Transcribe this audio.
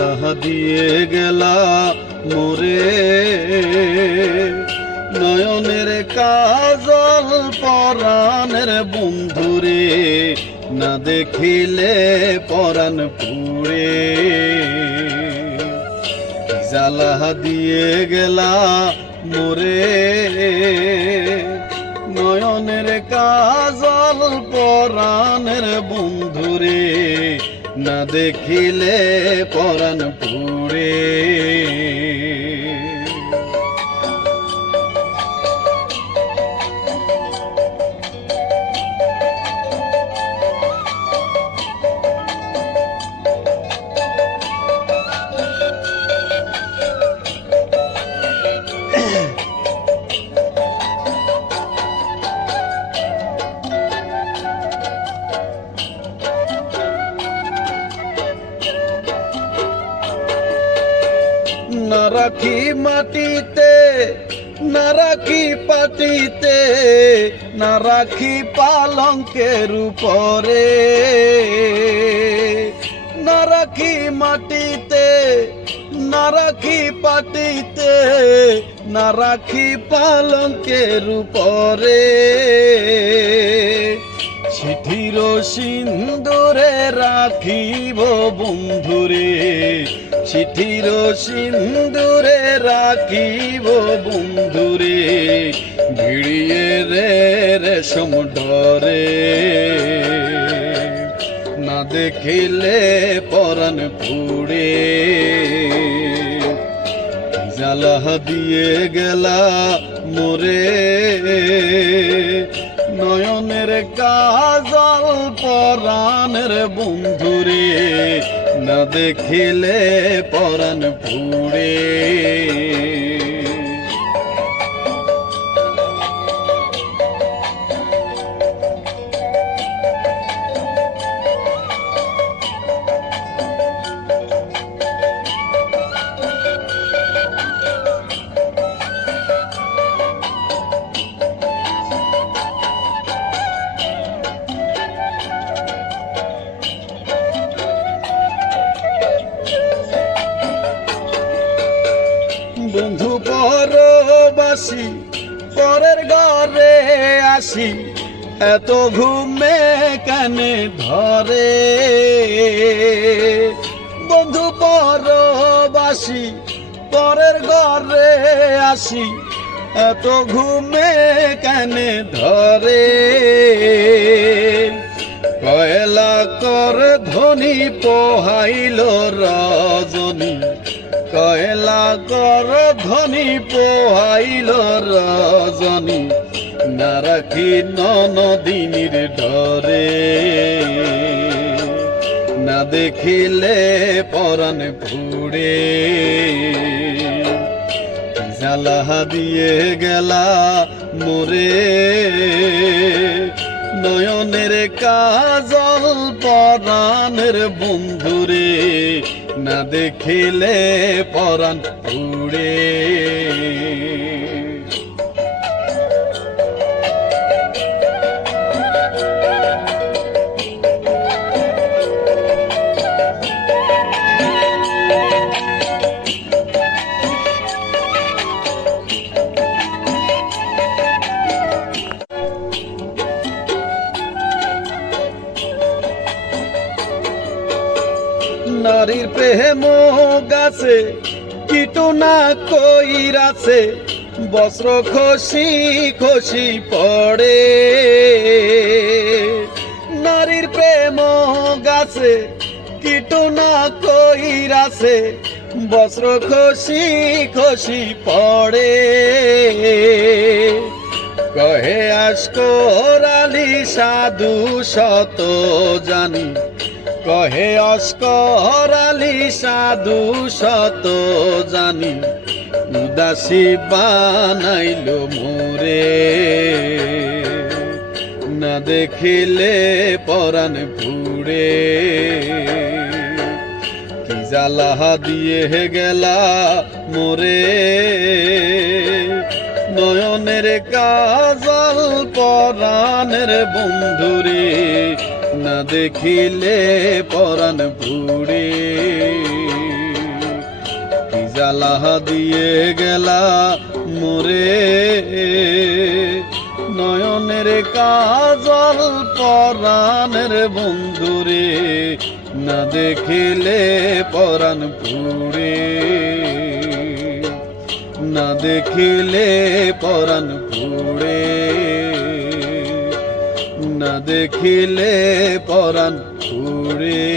জ্বালা দিয়ে গেলা মোরে, নয়নের কাজল পরাণের বন্ধুরে, না দেখিলে পরাণ পুড়ে। জ্বালা দিয়ে গেলা মোরে, নয়নের কাজল পরাণের বন্ধুরে, না দেখিলে পরাণ পুড়ে। না রাখি মাটিতে, না রাখি পাটিতে, না রাখি পালঙ্কের উপরে, না রাখি মাটিতে, না রাখি পাটিতে, না রাখি পালঙ্কের উপরে। চিঠির সিন্দুরে রাখিব বন্ধুরে, চিঠির সিন্দুরে রাখিব বন্ধুরে, ভিড়িয়ে রে রেশম ডরে, না দেখিলে পরাণ পুড়ে। জ্বালা দিয়ে গেলা মোরে, নয়নের কাজল পরাণের বন্ধুরে, না দেখিলে পরাণ পুড়ে। বন্ধু পরবাসী পরের ঘরে আসি, এত ঘুমে কানে ধরে। বন্ধু পরবাসী পরের ঘরে আসি, এত ঘুমে কানে ধরে। কয়লা কর ধনী পোহাইল রজনী, কয়লা কর ধনী পোহাইল রজনী, না রাখি ননদিনীর ডরে, না দেখিলে পরাণ পুড়ে। জ্বালা দিয়ে গেলা মোরে, নয়নের কাজল পরাণের বন্ধুরে, না দেখিলে পরাণ পুড়ে। নারীর প্রেম গাছে কীটনা কইরাছে, বস্ত্র খসি খসি পড়ে। নারীর প্রেম গাছে কীটনা কইরাছে, বস্ত্র খসি খসি পড়ে। কহে আশকর আলী সাধু শত জানি, কহে অস্কর আলী সাধু শত জানি, উদাসী বানাইল মোরে, না দেখিলে পরাণ পুড়ে। কি জ্বালা দিয়ে গেলা মোরে, নয়নের কাজল পরাণের বন্ধুরে, না দেখিলে পরাণ পুড়ে। জ্বালা দিয়ে গেলা মোরে নয়নের কাজল পরাণের বন্ধুরে না দেখিলে পরাণ পুরে না দেখিলে পরাণ পুরে না দেখিলে পরাণ পুরে